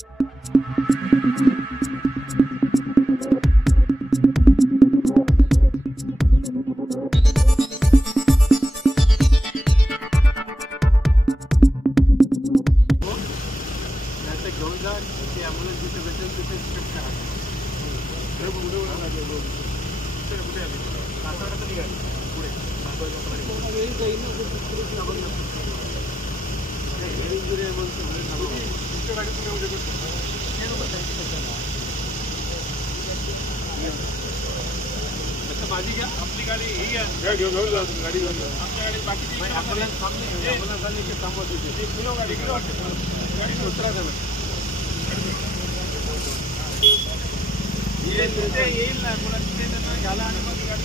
घेऊन जा ते ॲम्ब्युलन्स जिथे भेटेल तिथे शिफ्ट करा. कुठे आले कासारात निघाली पुढे इंजुरी आहे म्हणून तुमच्या गाडी तुम्ही उद्या माझी घ्या आपली गाडी ही घ्या घेऊन घेऊन जा गाडी घेऊन जा आपल्या गाडी बाकीची ॲम्ब्युलन्स थांबली की थांबवत होती किलो गाडी गाडी उतरा झालं येईल ना पुन्हा तिथे घाला आणि मग गाडी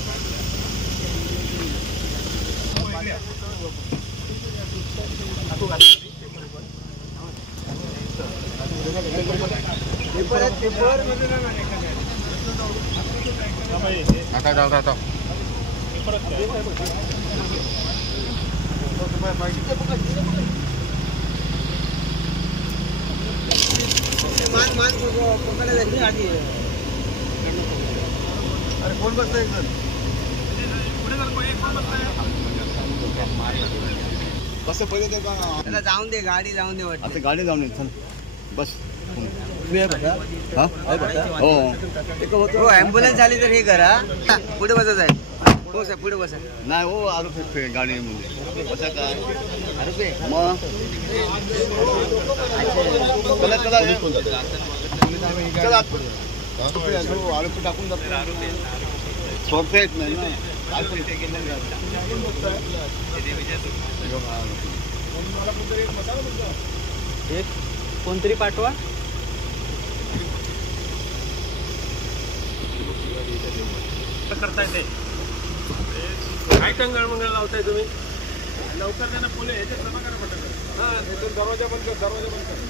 अरे कोण बसतंय बस पहिले त्याला जाऊन दे गाडी जाऊन दे आता गाडी जाऊन दे चल बस हो ॲम्ब्युलन्स झाली तर हे करा पुढे बसत आहे हो साहेब पुढे बसा नाही हो आरोप गाडीमध्ये बसा काय मग चला चला चला आरोपी टाकून जातो सोडता येत नाही ना एक कोणतरी पाठवा करता येते काय टंगळ मंगळ लावताय तुम्ही लवकर त्यांना फुले ह्याच्यात जमा करा पटकन हां दरवाजा बंद कर दरवाजा बंद कर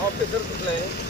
ऑफिसर कुठला आहे